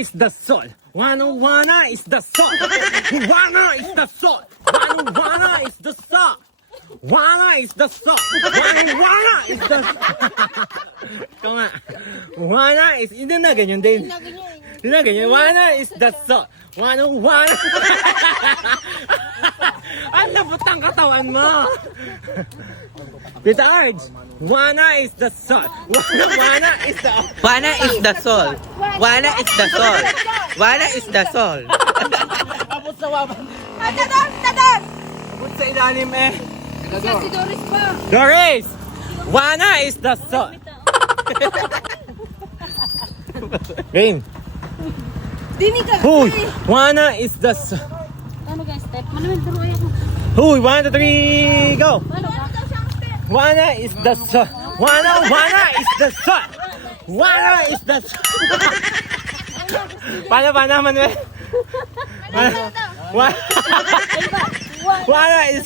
is the soul. Wanna is the soul. Wanna is the soul. Wanna is the soul. Wanna is the soul. Wanna is the ikaw nga. Wanna is, hindi na ganyan din. Hindi na ganyan. Wanna is the soul. Wanna. Ang labot ang katawan mo. Tita Arj, Wanna is the soul. Wanna is the... Wanna is the soul. Wanna is the soul. Wanna is the soul. Abot sa waban. Tadon! Abot sa ilalim eh. Si Doris pa. Doris! Wanna is the soul. Game. Dini ka. Huy! Wanna is the soul. Ano guys, step? Manuel, turuan ako. Huy! 1, 2, 3, go! Ano daw siyang step? Wanna is the soul. Wanna is the soul. Wanna is the soul. Paano, Manuel? Wanna is